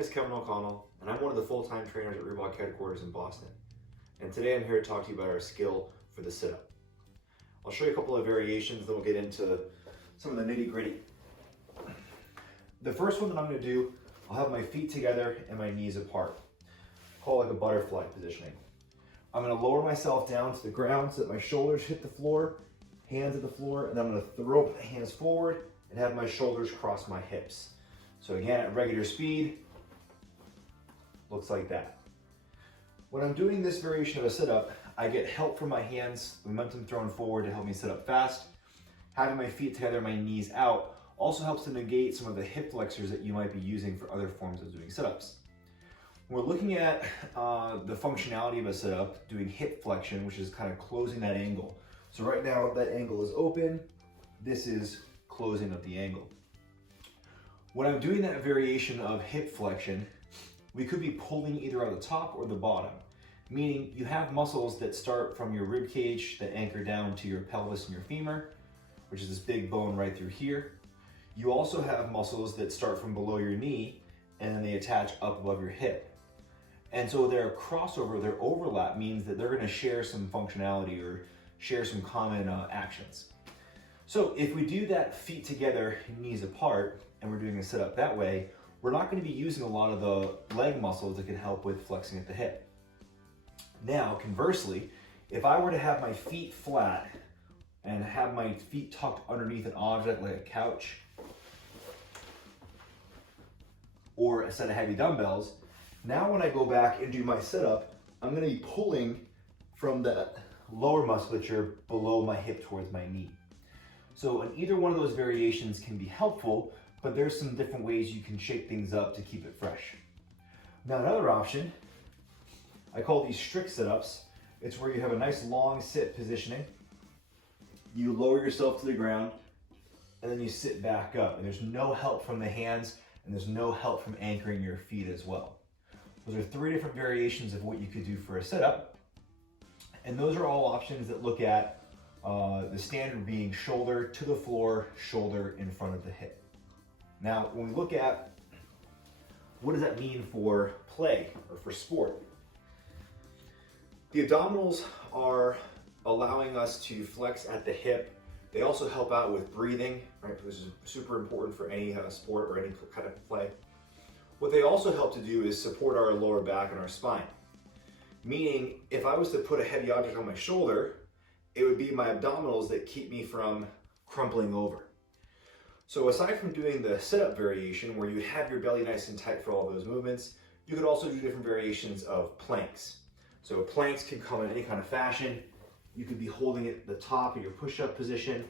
is Kevin O'Connell, and I'm one of the full-time trainers at Reebok headquarters in Boston. And today I'm here to talk to you about our skill for the sit-up. I'll show you a couple of variations, then we'll get into some of the nitty-gritty. The first one that I'm going to do, I'll have my feet together and my knees apart. Call it like a butterfly positioning. I'm going to lower myself down to the ground so that my shoulders hit the floor, hands at the floor, and I'm going to throw my hands forward and have my shoulders cross my hips. So again, at regular speed, looks like that. When I'm doing this variation of a sit-up, I get help from my hands, momentum thrown forward to help me sit up fast. Having my feet together, my knees out, also helps to negate some of the hip flexors that you might be using for other forms of doing sit-ups. When we're looking at the functionality of a sit-up, doing hip flexion, which is kind of closing that angle. So right now, that angle is open. This is closing of the angle. When I'm doing that variation of hip flexion, we could be pulling either on the top or the bottom, meaning you have muscles that start from your rib cage that anchor down to your pelvis and your femur, which is this big bone right through here. You also have muscles that start from below your knee and then they attach up above your hip. And so their crossover, their overlap means that they're going to share some functionality or share some common actions. So if we do that feet together, knees apart, and we're doing a sit-up that way, we're not going to be using a lot of the leg muscles that can help with flexing at the hip. Now, conversely, if I were to have my feet flat and have my feet tucked underneath an object like a couch or a set of heavy dumbbells, now when I go back and do my sit-up, I'm going to be pulling from that lower musculature below my hip towards my knee. So in either one of those variations can be helpful, but there's some different ways you can shape things up to keep it fresh. Now another option, I call these strict sit-ups. It's where you have a nice long sit positioning. You lower yourself to the ground and then you sit back up. And there's no help from the hands and there's no help from anchoring your feet as well. Those are three different variations of what you could do for a sit-up. And those are all options that look at the standard being shoulder to the floor, shoulder in front of the hip. Now, when we look at what does that mean for play or for sport, the abdominals are allowing us to flex at the hip. They also help out with breathing, right? This is super important for any sport or any kind of play. What they also help to do is support our lower back and our spine. Meaning, if I was to put a heavy object on my shoulder, it would be my abdominals that keep me from crumpling over. So aside from doing the sit-up variation where you have your belly nice and tight for all those movements, you could also do different variations of planks. So planks can come in any kind of fashion. You could be holding it at the top of your push-up position,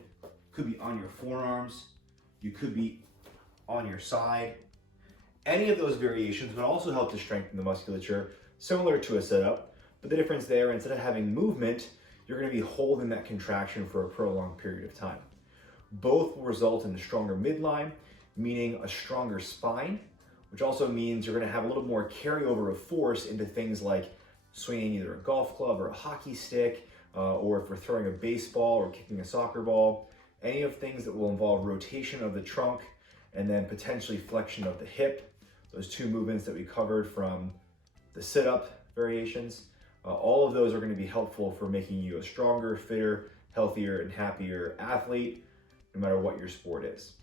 could be on your forearms, you could be on your side. Any of those variations would also help to strengthen the musculature, similar to a sit-up, but the difference there, instead of having movement, you're going to be holding that contraction for a prolonged period of time. Both will result in a stronger midline, meaning a stronger spine, which also means you're going to have a little more carryover of force into things like swinging either a golf club or a hockey stick, or if we're throwing a baseball or kicking a soccer ball, any of things that will involve rotation of the trunk and then potentially flexion of the hip, those two movements that we covered from the sit-up variations, all of those are going to be helpful for making you a stronger, fitter, healthier, and happier athlete, no matter what your sport is.